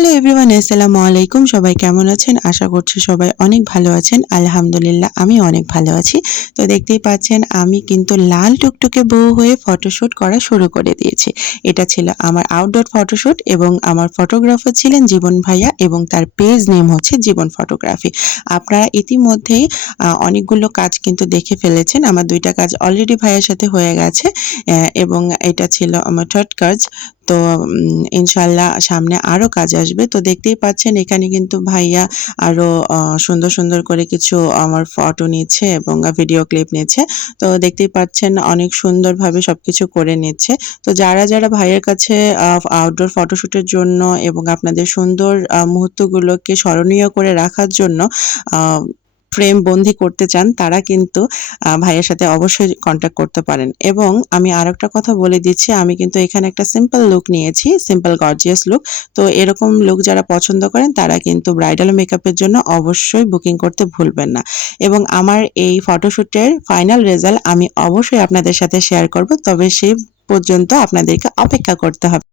Hello everyone, আসসালামু আলাইকুম। সবাই কেমন আছেন? আশা করছি সবাই অনেক ভালো আছেন। আলহামদুলিল্লাহ আমি অনেক ভালো আছি। তো দেখতেই পাচ্ছেন আমি কিন্তু লাল টুকটুকে বউ হয়ে ফটোশুট করা শুরু করে দিয়েছি। এটা ছিল আমার আউটডোর ফটোশুট এবং আমার ফটোগ্রাফার ছিলেন জীবন ভাইয়া এবং তার পেজ নেম হচ্ছে জীবন ফটোগ্রাফি। আপনারা ইতিমধ্যেই অনেকগুলো কাজ কিন্তু দেখে ফেলেছেন। আমার ২ টা কাজ অলরেডি ভাইয়ার সাথে হয়ে গেছে এবং এটা ছিল আমার 3rd কাজ। তো ইনশাআল্লাহ সামনে আরো কাজ আসবে। তো দেখতেই পাচ্ছেন এখানে কিন্তু ভাইয়া আরো সুন্দর, সুন্দর করে কিছু আমার ফটো নিচ্ছে এবং ভিডিও ক্লিপ নিচ্ছে। তো দেখতেই পাচ্ছেন অনেক সুন্দরভাবে সবকিছু করে নিচ্ছে। তো যারা, যারা ভাইয়ের কাছে আউটডোর ফটোশুটের জন্য এবং আপনাদের সুন্দর মুহূর্তগুলোকে স্মরণীয় করে রাখার জন্য আ ফ্রেম বন্দী করতে চান তারা কিন্তু ভাইয়ের সাথে অবশ্যই কনট্যাক্ট করতে পারেন। এবং আমি আরেকটা কথা বলে দিচ্ছি, আমি কিন্তু এখানে একটা সিম্পল লুক নিয়েছি, সিম্পল গর্জিয়াস লুক। তো এরকম লুক যারা পছন্দ করেন তারা কিন্তু ব্রাইডাল মেকআপের জন্য অবশ্যই বুকিং করতে ভুলবেন না। এবং আমার এই ফটোশুটের ফাইনাল রেজাল্ট আমি অবশ্যই আপনাদের সাথে শেয়ার করব। তবে সেই পর্যন্ত আপনাদেরকে অপেক্ষা করতে হবে।